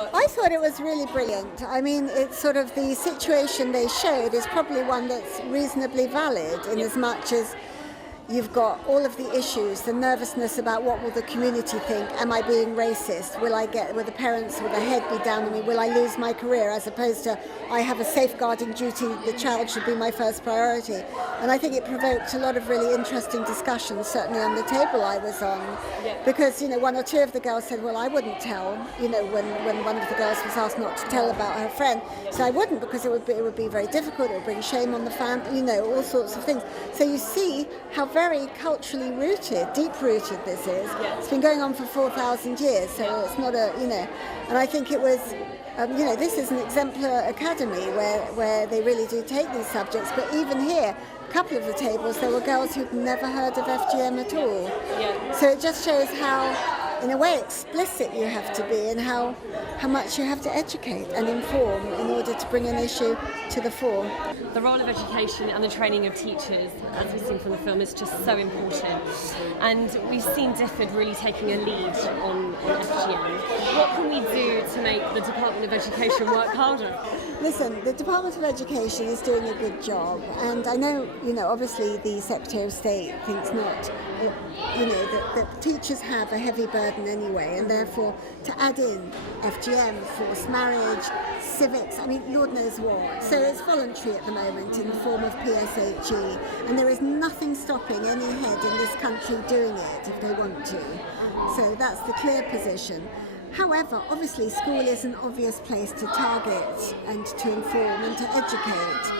I thought it was really brilliant. I mean, it's sort of the situation they showed is probably one that's reasonably valid in as much as you've got all of the issues, the nervousness about what will the community think. Am I being racist? Will the parents, will the head be down on me? Will I lose my career? As opposed to, I have a safeguarding duty, the child should be my first priority. And I think it provoked a lot of really interesting discussions, certainly on the table I was on. Because, one or two of the girls said, well, I wouldn't tell, when one of the girls was asked not to tell about her friend. So I wouldn't, because it would be very difficult, it would bring shame on the family, all sorts of things. So you see how very culturally rooted, deep-rooted this is. It's been going on for 4,000 years, so it's not and I think it was, this is an exemplar academy where they really do take these subjects, but even here, a couple of the tables, there were girls who'd never heard of FGM at all. So it just shows how, in a way, explicit you have to be and how much you have to educate and inform in order to bring an issue to the fore. The role of education and the training of teachers, as we've seen from the film, is just so important. And we've seen DFID really taking a lead on FGM. What can we do to make the Department of Education work harder? Listen, the Department of Education is doing a good job, and I know, obviously the Secretary of State thinks not, that teachers have a heavy burden anyway, and therefore to add in FGM, forced marriage, civics, Lord knows what. So it's voluntary at the moment in the form of PSHE, and there is nothing stopping any head in this country doing it if they want to. So that's the clear position. However, obviously school is an obvious place to target and to inform and to educate.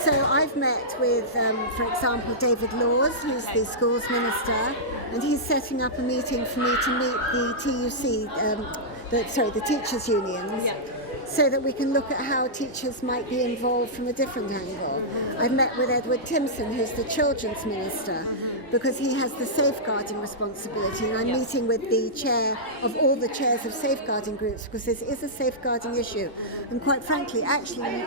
So I've met with, for example, David Laws, who's the schools minister, and he's setting up a meeting for me to meet the TUC, the teachers' unions, so that we can look at how teachers might be involved from a different angle. I've met with Edward Timpson, who's the children's minister, because he has the safeguarding responsibility, and I'm meeting with the chair of all the chairs of safeguarding groups, because this is a safeguarding issue, and quite frankly, actually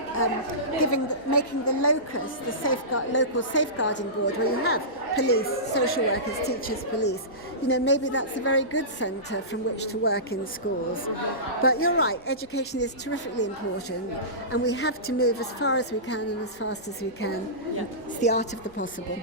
making the locus the local safeguarding board, where you have police, social workers, teachers, police. Maybe that's a very good centre from which to work in schools. But you're right, education is terrifically important, and we have to move as far as we can and as fast as we can. It's the art of the possible.